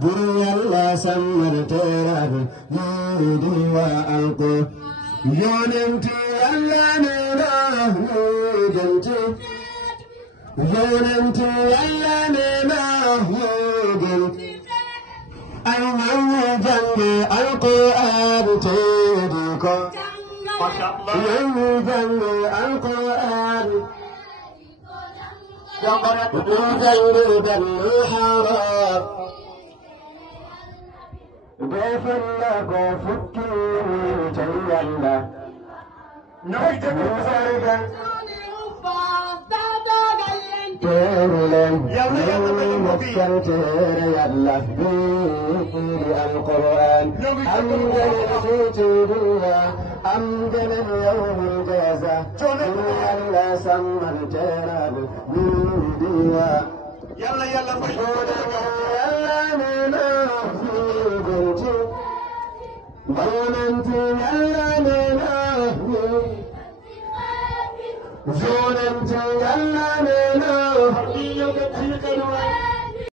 buru yalla sammar terabe yudi wa alko yonenti yalla nena hujenti yonenti yalla nena hujenti aywanyi jange alquran tediko aywanyi jange alquran jange dalli haram defallako fukkini tayyalla noytakusagan تيرلن مستنتر يلا في القرآن أمجد الفتورية أمجد اليوم الجزاء يلا سمرتنا بالدنيا يلا يلا يلا ننا في بنتي بنتي يلا ننا زونتي يلا